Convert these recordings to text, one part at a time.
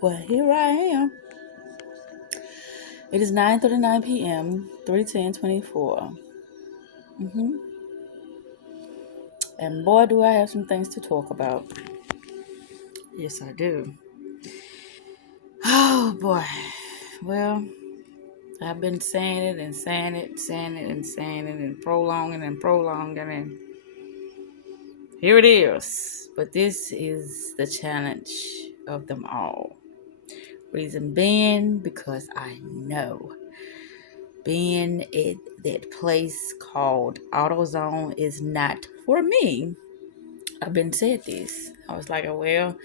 Well, here I am. It is 9:39 p.m., 3/10/24. Mm-hmm. And boy, do I have some things to talk about. Yes, I do. Oh, boy. Well, I've been saying it and saying it, saying it and saying it and prolonging and here it is. But this is the challenge of them all. Reason being, because I know being at that place called AutoZone is not for me. I've been said this. I was like, well,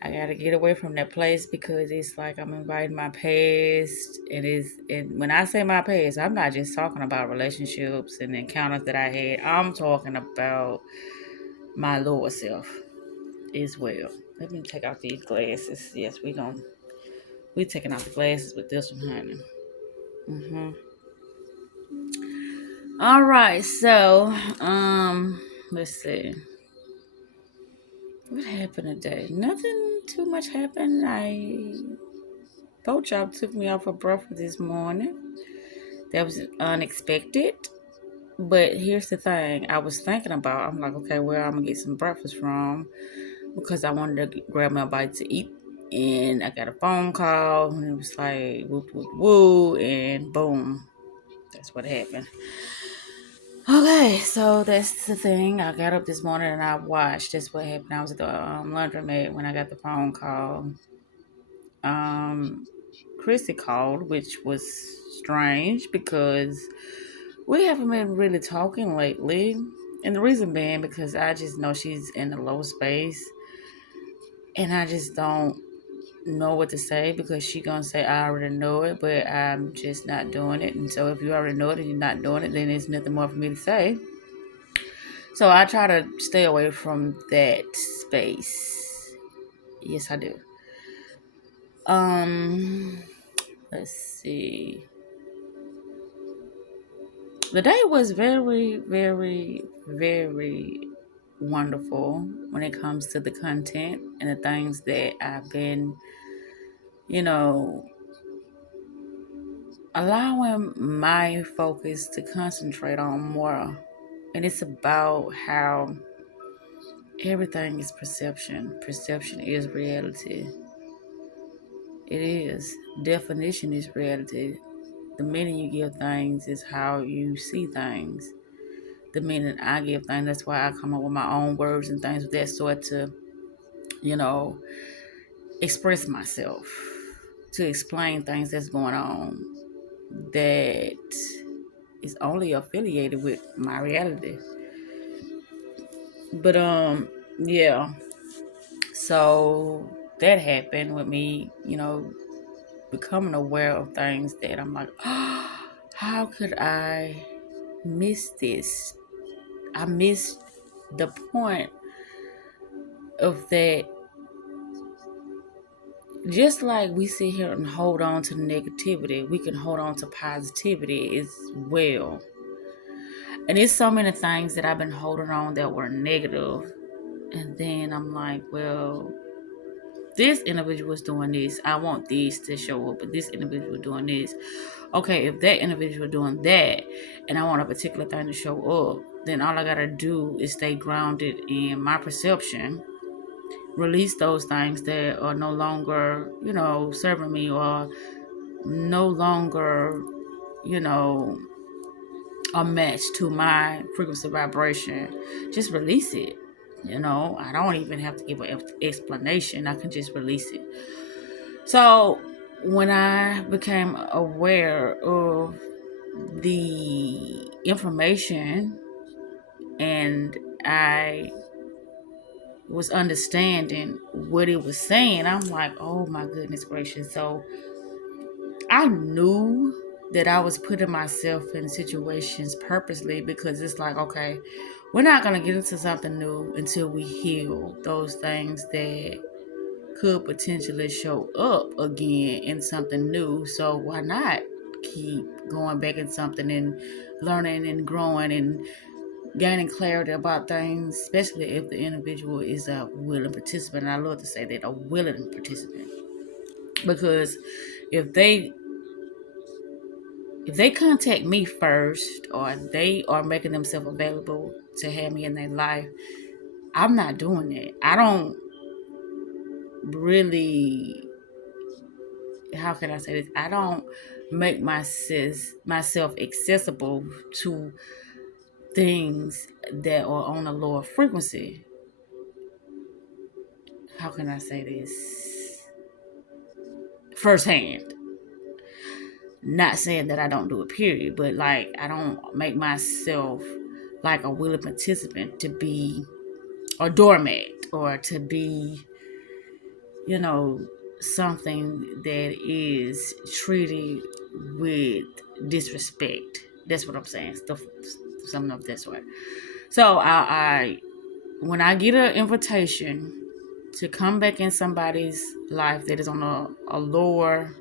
I gotta get away from that place because it's like I'm inviting my past. And when I say my past, I'm not just talking about relationships and encounters that I had. I'm talking about my lower self as well. Let me take off these glasses. Yes, we taking off the glasses with this one, honey. Mm-hmm. All right, so let's see. What happened today? Nothing too much happened. Boat job took me out for breakfast this morning. That was unexpected. But here's the thing. I was thinking about, I'm like, okay, where I'm gonna get some breakfast from because I wanted to grab me a bite to eat. And I got a phone call and it was like whoop whoop woo and boom. That's what happened. Okay, so that's the thing. I got up this morning and I watched. That's what happened. I was at the laundromat when I got the phone call. Chrissy called, which was strange because we haven't been really talking lately. And the reason being because I just know she's in a low space and I just don't know what to say because she gonna say I already know it, but I'm just not doing it. And so if you already know it and you're not doing it, then there's nothing more for me to say. So I try to stay away from that space. Yes, I do. Um, let's see. The day was very, very, very wonderful when it comes to the content and the things that I've been, you know, allowing my focus to concentrate on more. And it's about how everything is perception. Perception is reality. It is. Definition is reality. The meaning you give things is how you see things. The meaning I give things, that's why I come up with my own words and things of that sort to, you know, express myself, to explain things that's going on that is only affiliated with my reality. But yeah. So that happened with me, becoming aware of things that I'm like, oh, how could I miss this? I missed the point of that. Just like we sit here and hold on to negativity, we can hold on to positivity as well. And it's so many things that I've been holding on that were negative. And then I'm like, well, this individual is doing this. I want this to show up, but this individual doing this. Okay, if that individual doing that, and I want a particular thing to show up, then all I gotta do is stay grounded in my perception, release those things that are no longer, serving me or no longer, you know, a match to my frequency vibration. Just release it. I don't even have to give an explanation. I can just release it. So when I became aware of the information and I was understanding what it was saying, I'm like, oh my goodness gracious. So I knew that I was putting myself in situations purposely because it's like, okay, we're not going to get into something new until we heal those things that could potentially show up again in something new. So why not keep going back in something and learning and growing and gaining clarity about things, especially if the individual is a willing participant. And I love to say that, a willing participant. Because if they contact me first, or they are making themselves available to have me in their life, I'm not doing it. I don't really, how can I say this? I don't make myself accessible to things that are on a lower frequency. How can I say this? Firsthand. Not saying that I don't do it, period, but like I don't make myself like a willing participant to be a doormat, or to be, you know, something that is treated with disrespect. That's what I'm saying. Stuff, something of that sort. So I when I get an invitation to come back in somebody's life that is on a lower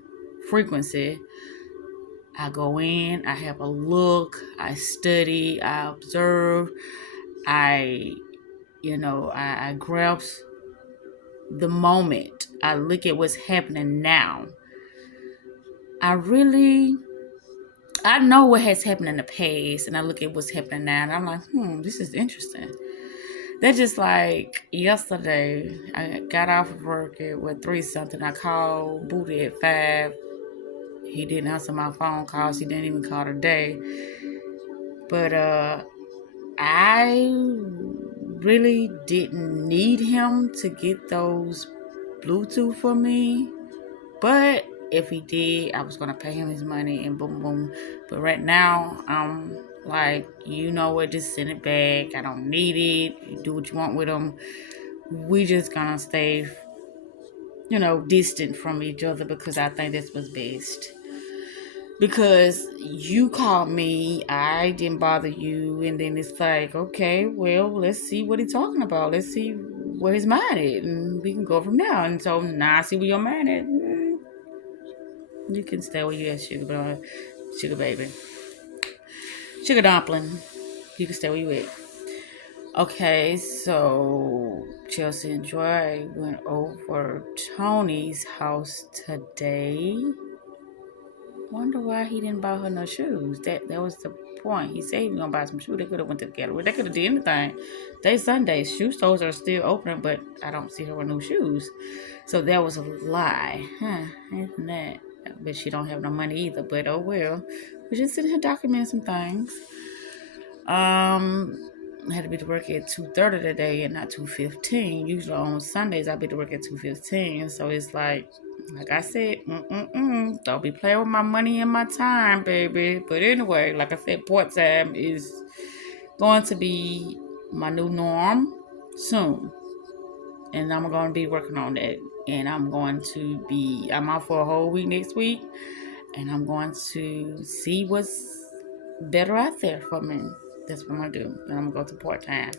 frequency, I go in, I have a look, I study, I observe, I, I grasp the moment. I look at what's happening now. I know what has happened in the past, and I look at what's happening now, and I'm like, this is interesting. That's just like yesterday. I got off of work at 3 something. I called Booty at 5. He didn't answer my phone calls. He didn't even call today. But I really didn't need him to get those Bluetooth for me. But if he did, I was gonna pay him his money and boom boom. But right now, I'm like, you know what, just send it back. I don't need it. You do what you want with them. We just gonna stay, distant from each other, because I think that's what's best. Because you called me, I didn't bother you, and then it's like, okay, well, let's see what he's talking about. Let's see where his mind is, and we can go from there. And so now I see where your mind is. You can stay where you at, sugar baby, sugar dumpling. You can stay where you at. Okay, so Chelsea and Joy went over Tony's house today. Wonder why he didn't buy her no shoes. That was the point. He said he was gonna buy some shoes. They could have went to the gallery. They could have did anything. They Sundays. Shoe stores are still open, but I don't see her with new shoes. So that was a lie. Isn't that? But she don't have no money either. But oh well. We're just sitting here documenting some things. I had to be to work at 2:30 today and not 2:15. Usually on Sundays I be to work at 2:15. So it's like I said, don't be playing with my money and my time, baby. But anyway, like I said, part time is going to be my new norm soon, and I'm going to be working on that. And I'm out for a whole week next week, and I'm going to see what's better out there for me. That's what I'm gonna do, and I'm gonna go to part time,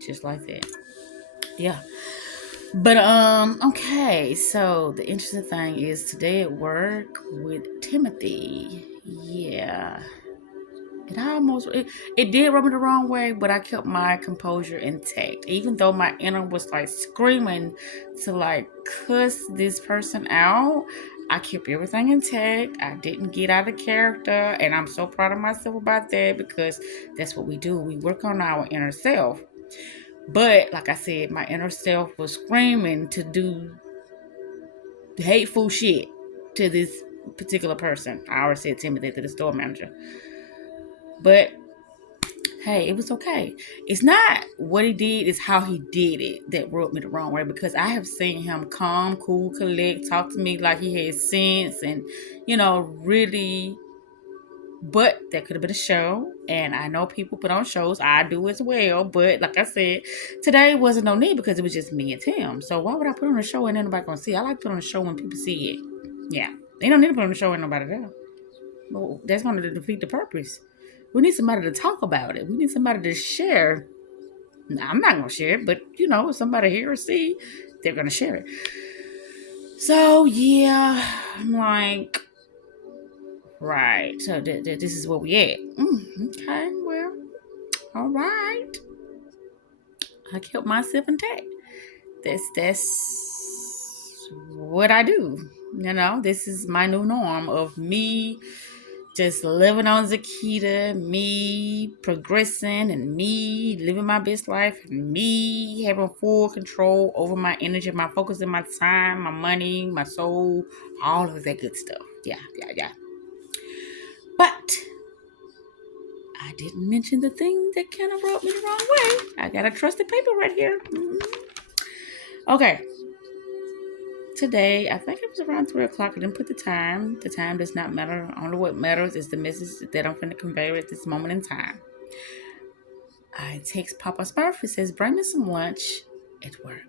just like that. Yeah. But okay. So the interesting thing is today at work with Timothy. Yeah. It did rub me the wrong way, but I kept my composure intact. Even though my inner was like screaming to like cuss this person out, I kept everything intact. I didn't get out of character, and I'm so proud of myself about that, because that's what we do. We work on our inner self. But like I said, my inner self was screaming to do hateful shit to this particular person. I already said Timothy, to the store manager. But hey, it was okay. It's not what he did, it's how he did it that rubbed me the wrong way, because I have seen him calm, cool, collect, talk to me like he had sense, and really. But that could have been a show, and I know people put on shows. I do as well. But like I said, today wasn't no need, because it was just me and Tim. So why would I put on a show and nobody gonna see it? I like to put on a show when people see it. Yeah, they don't need to put on a show and nobody there. Well, that's going to defeat the purpose. We need somebody to talk about it. We need somebody to share. Now, I'm not gonna share it, but if somebody hear or see, they're gonna share it. So yeah, I'm like, right. So this is where we at. Okay, well, all right. I kept myself intact. That's what I do. This is my new norm of me just living on Zakita, me progressing, and me living my best life, and me having full control over my energy, my focus, and my time, my money, my soul, all of that good stuff. Yeah. But I didn't mention the thing that kind of rubbed me the wrong way. I got a trusted paper right here. Okay. Today, I think it was around 3 o'clock. I didn't put the time. The time does not matter. Only what matters is the message that I'm going to convey at this moment in time. I text Papa Smurf. It says, bring me some lunch at work.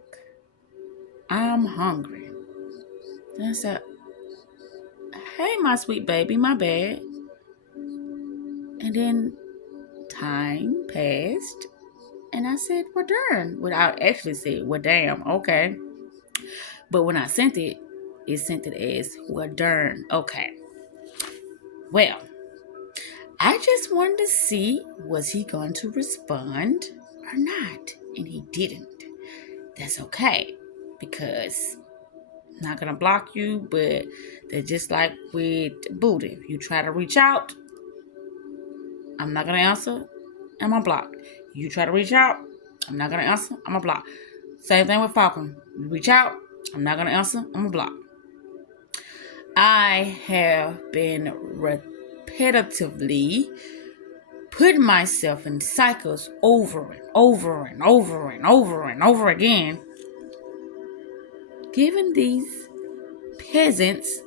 I'm hungry. And I said, hey, my sweet baby, my bad. And then time passed. And I said, well, darn. Well, I actually said, well, damn, okay. But when I sent it sent it as, well, darn, okay. Well, I just wanted to see, was he going to respond or not? And he didn't. That's okay, because I'm not going to block you, but they're just like with booty. If you try to reach out, I'm not going to answer, I'm going to block. You try to reach out, I'm not going to answer, I'm going to block. Same thing with Falcon. You reach out, I'm not going to answer, I'm going to block. I have been repetitively putting myself in cycles over and over and over and over and over again, giving these peasants,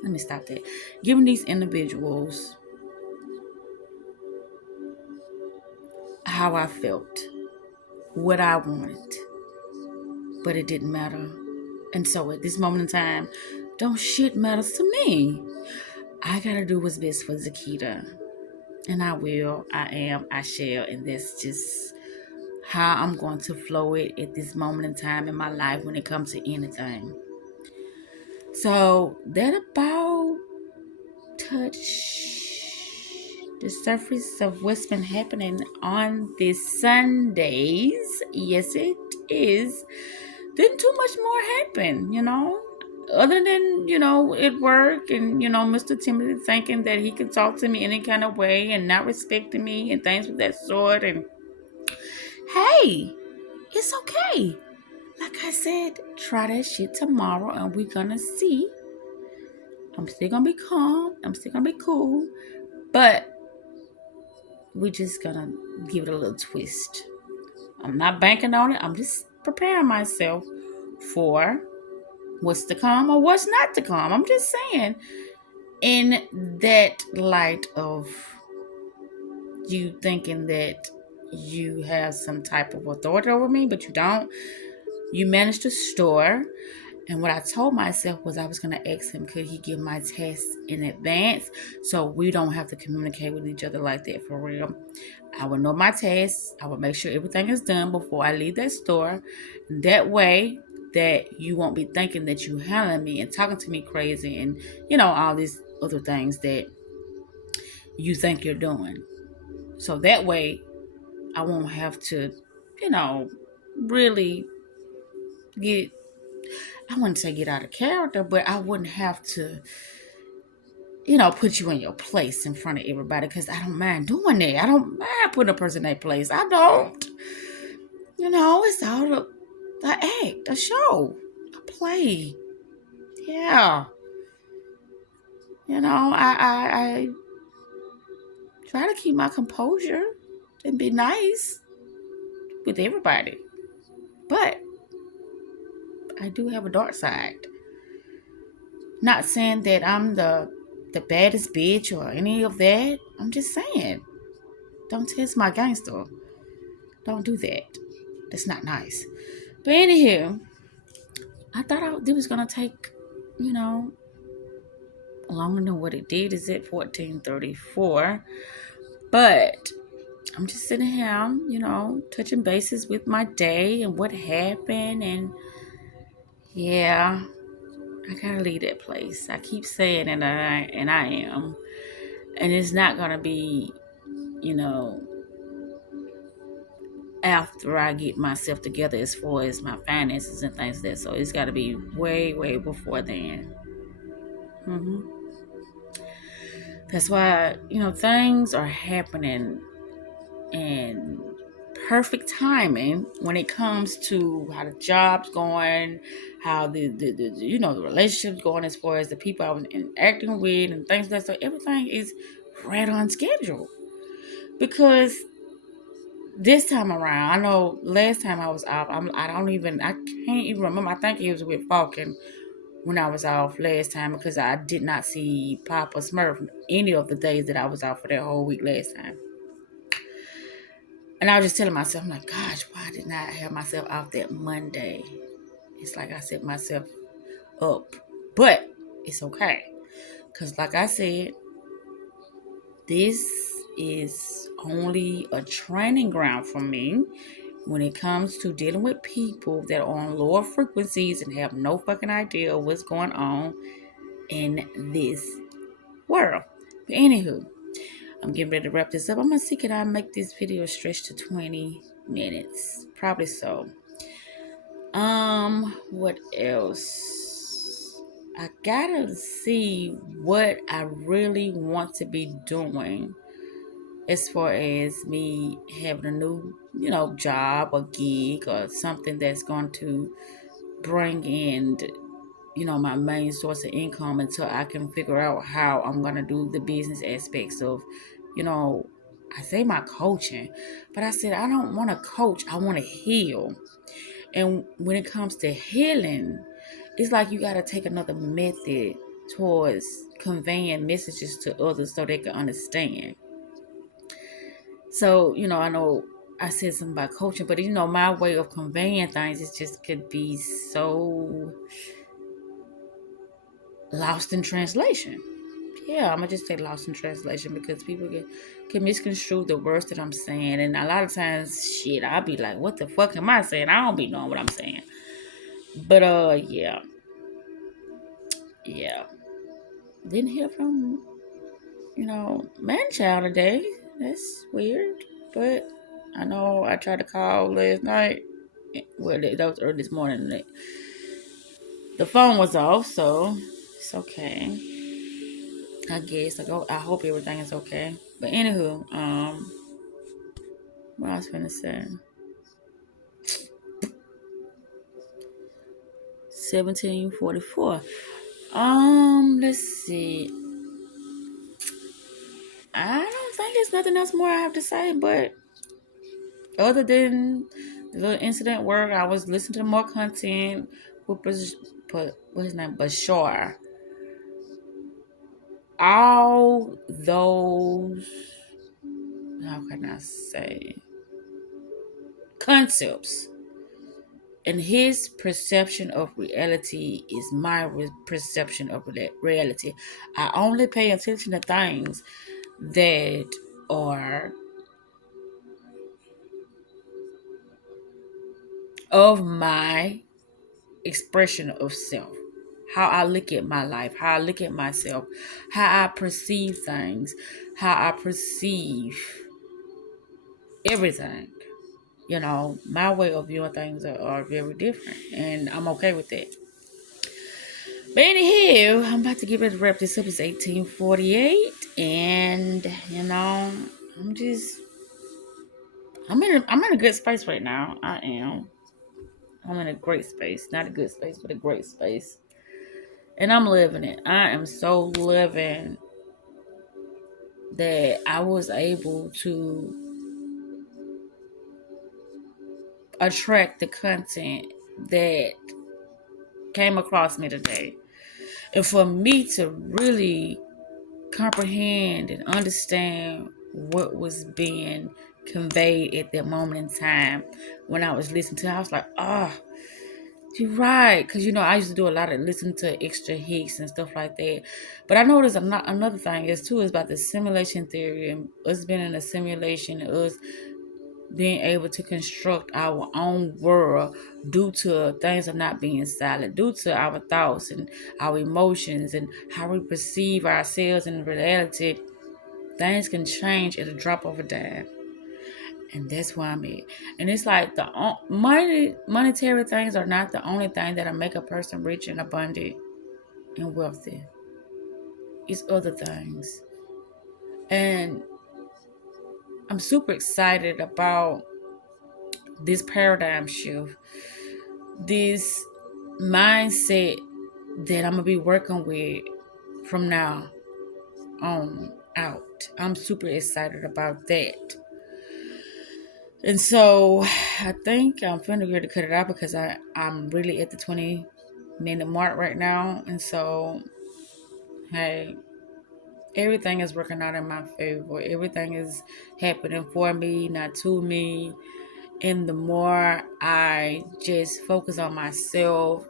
giving these individuals how I felt, what I wanted, but it didn't matter. And so at this moment in time, don't shit matters to me. I gotta do what's best for Zakita. And I will, I am, I shall, and that's just how I'm going to flow it at this moment in time in my life when it comes to anything. So that about touched the surface of what's been happening on these Sundays. Yes, it is. Didn't too much more happen, other than, at work and, Mr. Timothy thinking that he could talk to me any kind of way and not respecting me and things of that sort. And hey, it's okay. Like I said, try that shit tomorrow and we're gonna see. I'm still gonna be calm. I'm still gonna be cool. But we're just gonna give it a little twist. I'm not banking on it. I'm just preparing myself for what's to come or what's not to come. I'm just saying, in that light of you thinking that you have some type of authority over me, but you don't. You managed to store. And what I told myself was I was going to ask him, could he give my tests in advance so we don't have to communicate with each other like that for real. I would know my tests. I would make sure everything is done before I leave that store. That way that you won't be thinking that you're handling me and talking to me crazy and, all these other things that you think you're doing. So that way I won't have to, really I wouldn't say get out of character, but I wouldn't have to, put you in your place in front of everybody, because I don't mind doing that. I don't mind putting a person in their place. I don't. It's all the act, a show, a play. Yeah. I try to keep my composure and be nice with everybody. But I do have a dark side. Not saying that I'm the baddest bitch or any of that. I'm just saying, don't test my gangster. Don't do that. That's not nice. But anywho, I thought it was gonna take, longer than what it did. Is at 14:34, but I'm just sitting here, touching bases with my day and what happened, and yeah, I gotta leave that place. I keep saying it, and I am, and it's not gonna be, after I get myself together as far as my finances and things like that. So it's got to be way, way before then. hmm That's why, things are happening in perfect timing when it comes to how the job's going, how the relationship's going as far as the people I was interacting with and things like that. So everything is right on schedule. Because this time around, I know last time I was off, I can't even remember. I think it was with Falcon when I was off last time because I did not see Papa Smurf any of the days that I was off for that whole week last time. And I was just telling myself, I'm like, gosh, why didn't I have myself off that Monday? It's like I set myself up. But it's okay. Because like I said, this is only a training ground for me when it comes to dealing with people that are on lower frequencies and have no fucking idea what's going on in this world. But anywho, I'm getting ready to wrap this up. I'm gonna see, can I make this video stretch to 20 minutes? Probably so. What else? I gotta see what I really want to be doing as far as me having a new, job or gig or something that's going to bring in, my main source of income until I can figure out how I'm going to do the business aspects of, I say my coaching, but I said I don't want to coach. I want to heal. And when it comes to healing, it's like you got to take another method towards conveying messages to others so they can understand. So, I know I said something about coaching, but my way of conveying things is just could be so lost in translation. Yeah, I'm gonna just say lost in translation because people can misconstrue the words that I'm saying, and a lot of times, shit, I'll be like, "What the fuck am I saying?" I don't be knowing what I'm saying. But yeah, didn't hear from Manchild today. That's weird, but I know I tried to call last night. Well, that was early this morning. The phone was off, so it's okay. I guess. I hope everything is okay. But anywho, what I was gonna say. 1744. Let's see. I don't think there's nothing else more I have to say, but other than the little incident where I was listening to more content with what's his name? Bashar. All those, how can I say, concepts and his perception of reality is my perception of reality. I only pay attention to things that are of my expression of self. How I look at my life, how I look at myself, how I perceive things, how I perceive everything. My way of viewing things are very different, and I'm okay with that. But anyhow, I'm about to get ready to wrap this up. It's 1848, and I'm just I'm in a good space right now. I am. I'm in a great space, not a good space, but a great space, and I'm living it. I am so living that I was able to attract the content that came across me today. And for me to really comprehend and understand what was being conveyed at that moment in time when I was listening to it, I was like, oh, you're right. Because, I used to do a lot of listening to extra hicks and stuff like that. But I know there's another thing is too, is about the simulation theory and us being in a simulation and us being able to construct our own world due to things of not being silent, due to our thoughts and our emotions and how we perceive ourselves in reality. Things can change at a drop of a dime. And that's where I'm at. And it's like the monetary things are not the only thing that'll make a person rich and abundant and wealthy. It's other things. And I'm super excited about this paradigm shift, this mindset that I'm gonna be working with from now on out. I'm super excited about that. And so I think I'm finna get to cut it out because I'm really at the 20-minute mark right now. And so, hey, everything is working out in my favor. Everything is happening for me, not to me. And the more I just focus on myself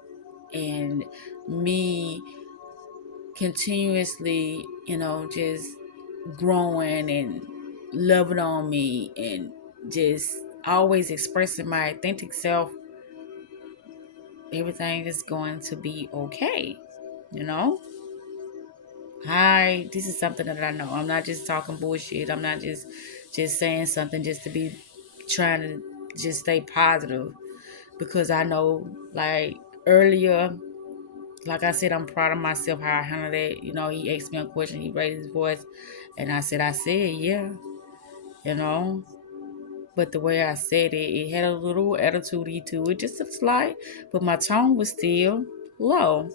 and me continuously, just growing and loving on me and just always expressing my authentic self, everything is going to be okay. You know, this is something that I know. I'm not just talking bullshit. I'm not just saying something just to be trying to just stay positive, because I know, like, earlier, like I said, I'm proud of myself how I handled it. He asked me a question, he raised his voice, and I said, yeah, you know. But the way I said it, it had a little attitude to it, just a slight, but my tone was still low.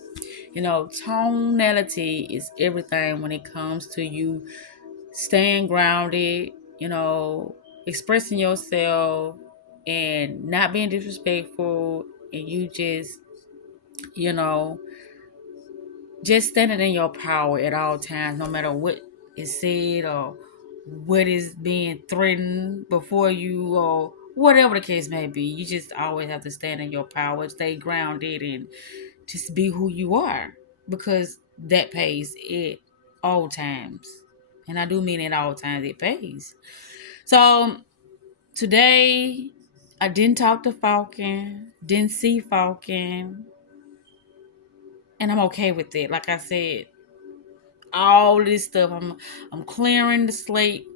Tonality is everything when it comes to you staying grounded, expressing yourself and not being disrespectful, and you you know, just standing in your power at all times, no matter what is said or what is being threatened before you, or whatever the case may be. You just always have to stand in your power, stay grounded, and just be who you are, because that pays at all times. And I do mean at all times, it pays. So today, I didn't talk to Falcon, didn't see Falcon, and I'm okay with it. Like I said, all this stuff, I'm clearing the slate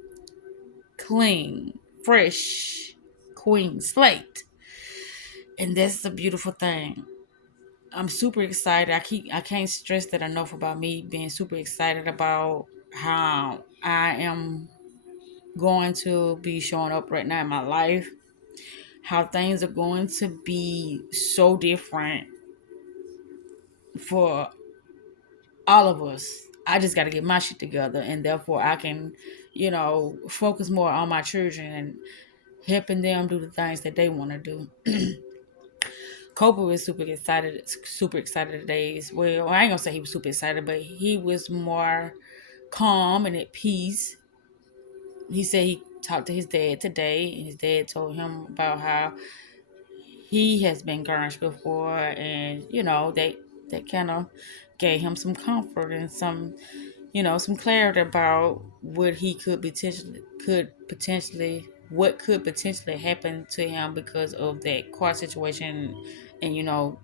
clean, fresh, clean slate. And that's the beautiful thing. I'm super excited. I can't stress that enough about me being super excited about how I am going to be showing up right now in my life. How things are going to be so different for all of us. I just got to get my shit together, and therefore I can, focus more on my children and helping them do the things that they want to do. Copa was super excited today as well. I ain't gonna say he was super excited, but he was more calm and at peace. He said he talked to his dad today, and his dad told him about how he has been garnished before, and that kind of gave him some comfort and some clarity about what could potentially happen to him because of that car situation, and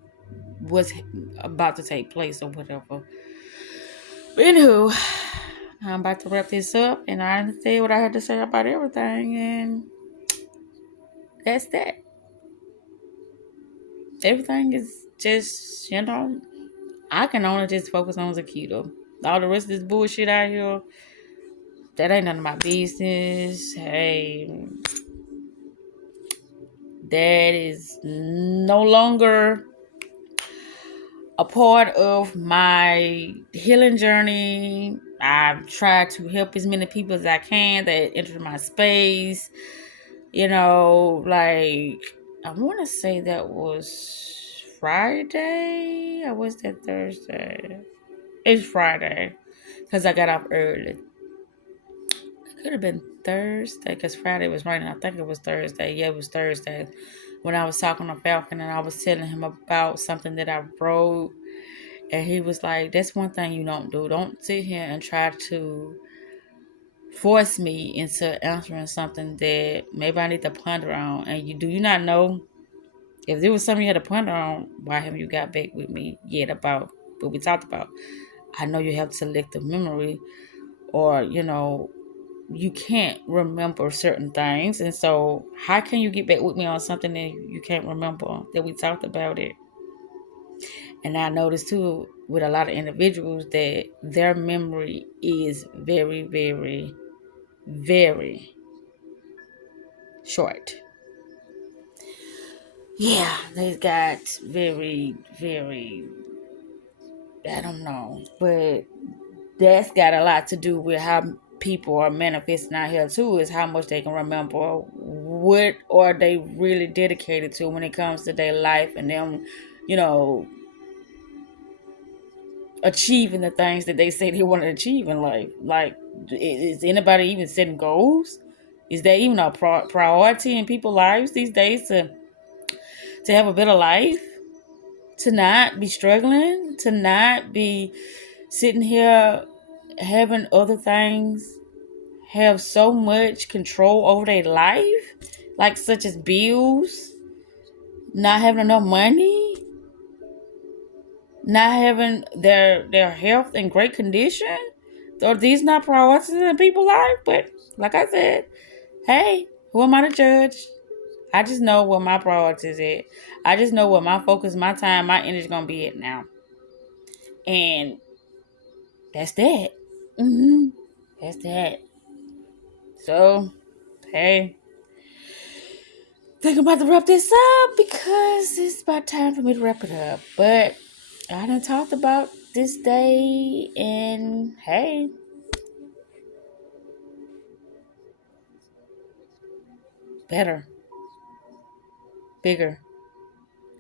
what's about to take place or whatever. But anywho, I'm about to wrap this up, and I said what I had to say about everything, and that's that. Everything is just, I can only just focus on Zakita. All the rest of this bullshit out here, that ain't none of my business. Hey, that is no longer a part of my healing journey. I've tried to help as many people as I can that enter my space. Like, I want to say that was Friday. Or was that Thursday? It's Friday because I got off early. It could have been Thursday because Friday was raining. I think it was Thursday. Yeah, it was Thursday when I was talking to Falcon, and I was telling him about something that I wrote. And he was like, that's one thing you don't do. Don't sit here and try to force me into answering something that maybe I need to ponder on. And you not know if there was something you had to ponder on, why haven't you got back with me yet about what we talked about? I know you have selective memory, or, you can't remember certain things. And so how can you get back with me on something that you can't remember that we talked about it? And I noticed too with a lot of individuals that their memory is very, very, very short. Yeah, they got very, very, I don't know, but that's got a lot to do with how people are manifesting out here too, is how much they can remember. What are they really dedicated to when it comes to their life and them, you know, achieving the things that they say they want to achieve in life? Like, is anybody even setting goals? Is that even a priority in people's lives these days to have a better life? To not be struggling? To not be sitting here having other things have so much control over their life, like such as bills, not having enough money, not having their health in great condition? Are these not priorities in people's life? But like I said, hey, who am I to judge? I just know where my priorities is at. I just know where my focus, my time, my energy gonna be at now. And that's that. That's that. So, hey, think I'm about to wrap this up because it's about time for me to wrap it up. But I done talked about this day, and hey, better, bigger,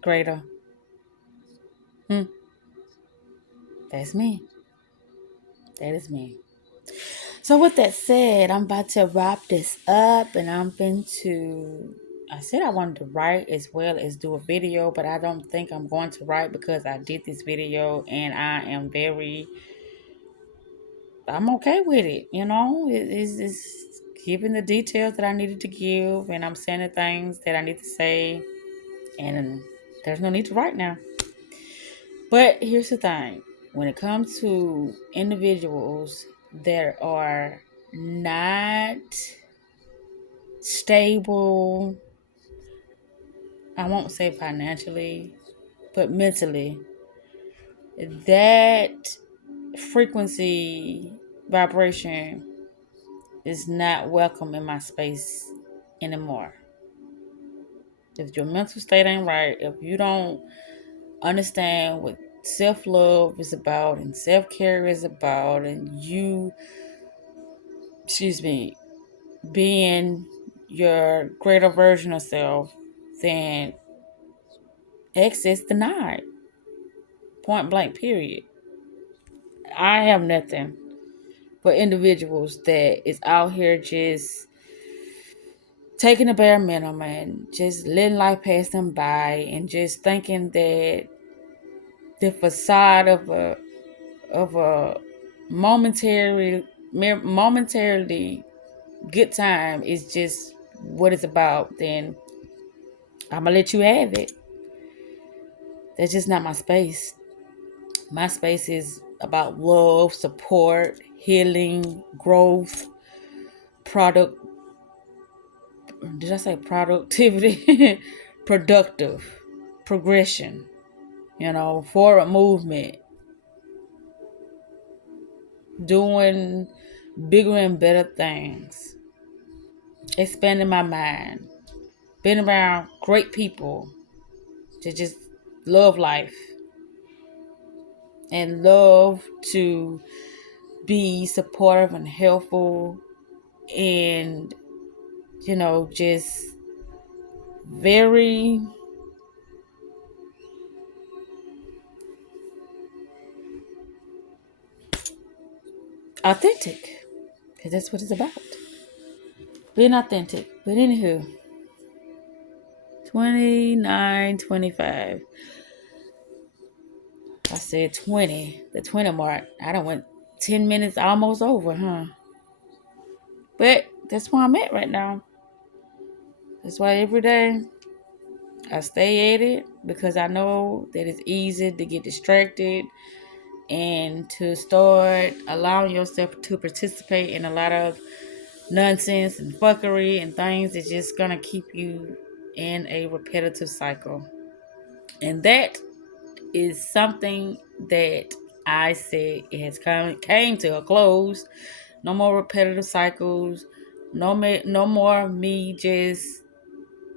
greater. Hmm, that's me. That is me. So with that said, I'm about to wrap this up, and I'm going to. I said I wanted to write as well as do a video, but I don't think I'm going to write because I did this video and I am very. I'm okay with it, you know. It's giving the details that I needed to give, and I'm saying the things that I need to say, and there's no need to write now. But here's the thing: when it comes to individuals that are not stable, I won't say financially, but mentally, that frequency vibration is not welcome in my space anymore. If your mental state ain't right, if you don't understand what self love is about and self care is about, and you, excuse me, being your greater version of self, then access denied. Point blank, period. I have nothing but individuals that is out here just taking the bare minimum and just letting life pass them by and just thinking that the facade of a momentarily good time is just what it's about, then I'm gonna let you have it. That's just not my space. My space is about love, support, healing, growth, product. Did I say productivity? Productive, progression. Forward movement, doing bigger and better things, expanding my mind, being around great people to just love life and love to be supportive and helpful and, just very authentic, because that's what it's about. Being authentic. But anywho, 29, 25. I said 20, the 20 mark. I done went 10 minutes almost over, huh? But that's where I'm at right now. That's why every day I stay at it, because I know that it's easy to get distracted and to start allowing yourself to participate in a lot of nonsense and fuckery and things that's just gonna keep you in a repetitive cycle. And that is something that I say it has came to a close. No more repetitive cycles. No more me just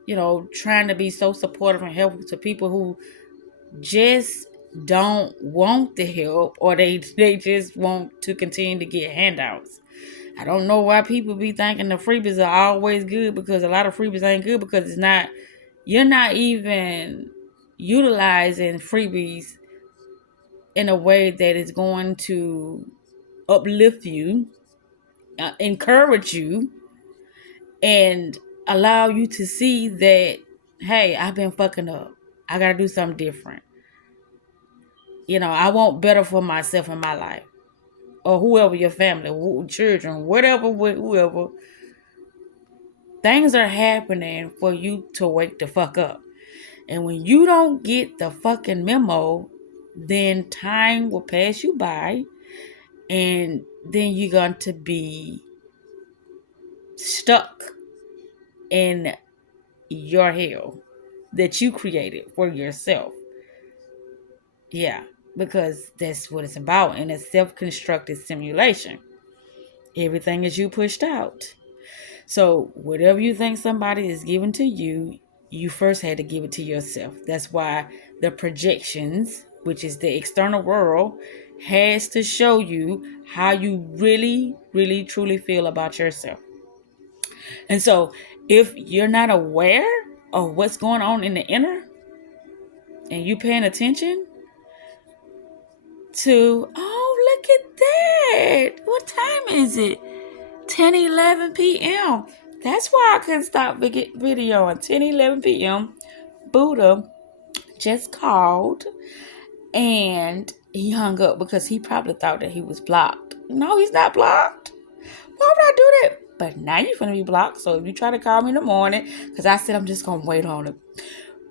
trying to be so supportive and helpful to people who just don't want the help, or they just want to continue to get handouts. I don't know why people be thinking the freebies are always good, because a lot of freebies ain't good, because you're not even utilizing freebies in a way that is going to uplift you, encourage you, and allow you to see that, hey, I've been fucking up. I got to do something different. I want better for myself in my life, or whoever, your family, children, whatever, whoever. Things are happening for you to wake the fuck up. And when you don't get the fucking memo, then time will pass you by, and then you're going to be stuck in your hell that you created for yourself. Yeah, because that's what it's about in a self-constructed simulation. Everything is you pushed out. So whatever you think somebody is giving to you, you first had to give it to yourself. That's why the projections, which is the external world, has to show you how you really, really, truly feel about yourself. And so if you're not aware of what's going on in the inner, and you paying attention to, oh, look at that. What time is it? 10:11 p.m. That's why I couldn't stop video at 10:11 p.m. Buddha just called, and he hung up because he probably thought that he was blocked. No, he's not blocked. Why would I do that? But now you're going to be blocked. So if you try to call me in the morning, because I said I'm just going to wait on it.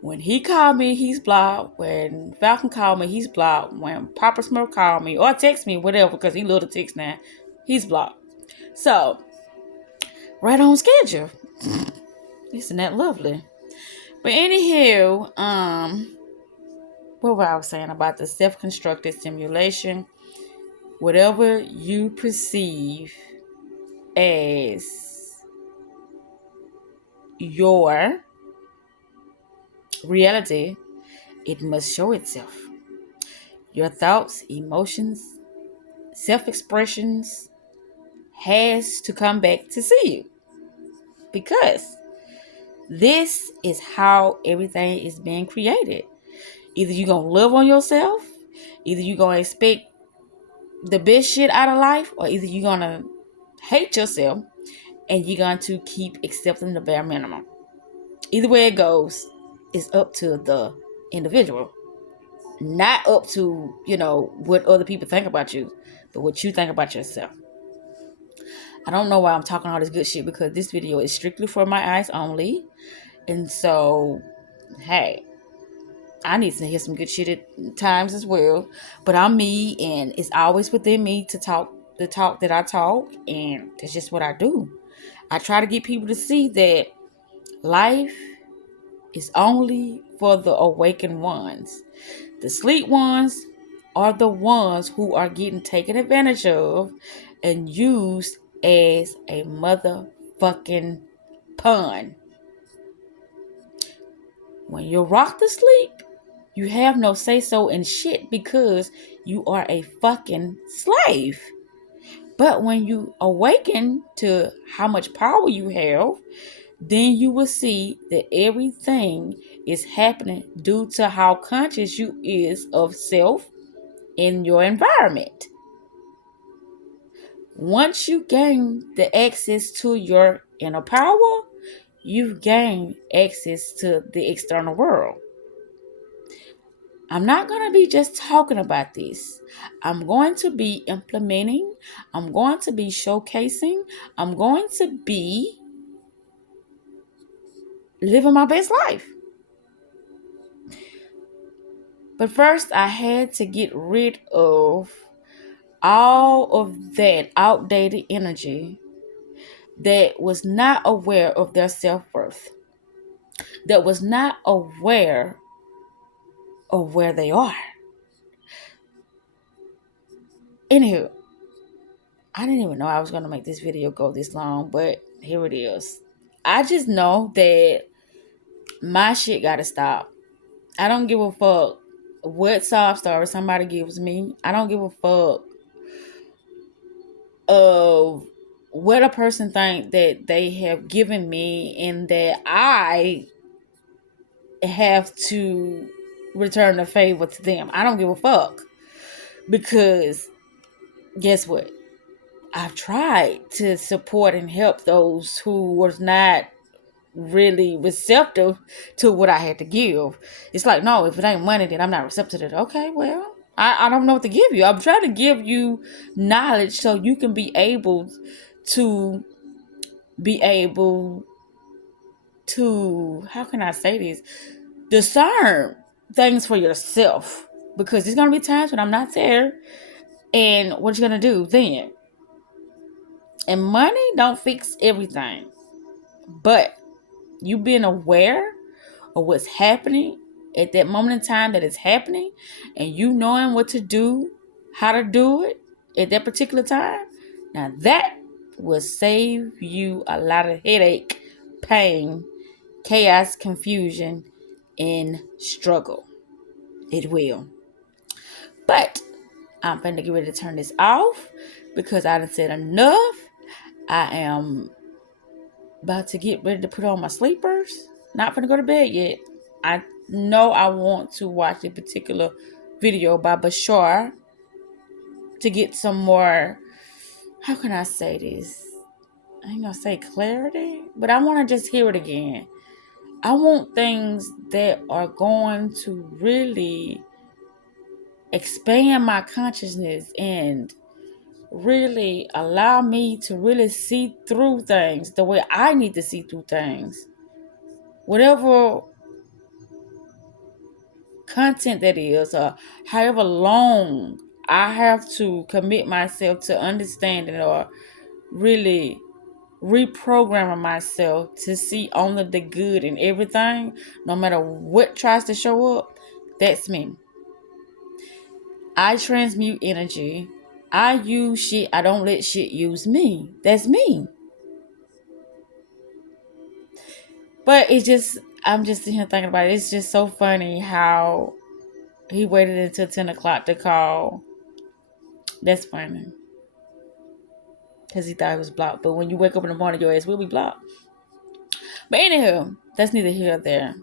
When he called me, he's blocked. When Falcon called me, he's blocked. When Papa Smurf called me or text me, whatever, because he love to text now, he's blocked. So, right on schedule. Isn't that lovely? But anywho, what was I saying about the self-constructed simulation? Whatever you perceive as your reality, it must show itself. Your thoughts, emotions, self-expressions has to come back to see you, because this is how everything is being created. Either you're going to love on yourself, either you're going to expect the best shit out of life, or either you're going to hate yourself and you're going to keep accepting the bare minimum. Either way it goes, it's up to the individual. Not up to, what other people think about you, but what you think about yourself. I don't know why I'm talking all this good shit, because this video is strictly for my eyes only. And so, hey, I need to hear some good shit at times as well. But I'm me, and it's always within me to talk the talk that I talk, and that's just what I do. I try to get people to see that life is only for the awakened ones. The sleep ones are the ones who are getting taken advantage of and used as a motherfucking pawn. When you're rocked to sleep, you have no say-so in shit, because you are a fucking slave. But when you awaken to how much power you have, then you will see that everything is happening due to how conscious you is of self in your environment. Once you gain the access to your inner power, you've gained access to the external world. I'm not going to be just talking about this. I'm going to be implementing. I'm going to be showcasing. I'm going to be living my best life. But first, I had to get rid of all of that outdated energy that was not aware of their self-worth, that was not aware of where they are. Anywho, I didn't even know I was going to make this video go this long, but here it is. I just know that my shit got to stop. I don't give a fuck what sob story somebody gives me. I don't give a fuck of what a person think that they have given me and that I have to return the favor to them. I don't give a fuck. Because guess what? I've tried to support and help those who was not really receptive to what I had to give. It's like, no, if it ain't money, then I'm not receptive to it. Okay, well, I don't know what to give you. I'm trying to give you knowledge so you can be able to how can I say this? Discern things for yourself. Because there's gonna be times when I'm not there. And what you gonna do then? And money don't fix everything. But you being aware of what's happening at that moment in time that it's happening, and you knowing what to do, how to do it at that particular time, now that will save you a lot of headache, pain, chaos, confusion, and struggle. It will. But I'm finna get ready to turn this off because I done said enough. I am about to get ready to put on my sleepers. Not finna go to bed yet. I know I want to watch a particular video by Bashar to get some more, how can I say this? I ain't gonna say clarity, but I want to just hear it again. I want things that are going to really expand my consciousness and really allow me to really see through things the way I need to see through things. Whatever content that is, or however long I have to commit myself to understanding or really reprogramming myself to see only the good in everything, no matter what tries to show up, that's me. I transmute energy. I use shit. I don't let shit use me. That's me. But I'm just sitting here thinking about it. It's just so funny how he waited until 10 o'clock to call. That's funny. Because he thought it was blocked. But when you wake up in the morning, your ass will be blocked. But anywho, that's neither here nor there.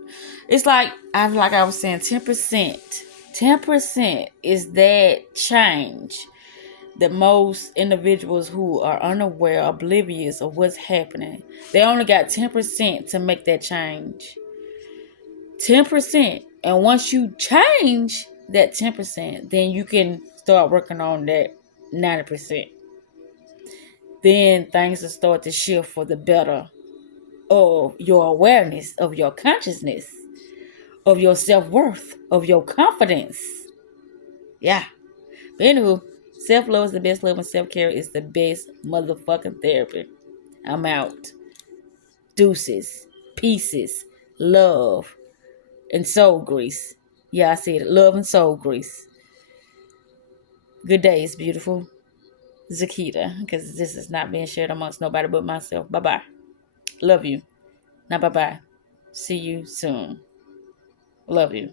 It's like I was saying, 10%. 10% is that change that most individuals who are unaware, oblivious of what's happening, they only got 10% to make that change. 10%. And once you change that 10%, then you can start working on that 90%. Then things will start to shift for the better of your awareness, of your consciousness, of your self-worth, of your confidence. Yeah. But anywho, self-love is the best love and self-care is the best motherfucking therapy. I'm out. Deuces. Pieces. Love. And soul grease. Yeah, I said it. Love and soul grease. Good days, beautiful. Zakita. Because this is not being shared amongst nobody but myself. Bye-bye. Love you. Now bye-bye. See you soon. Love you.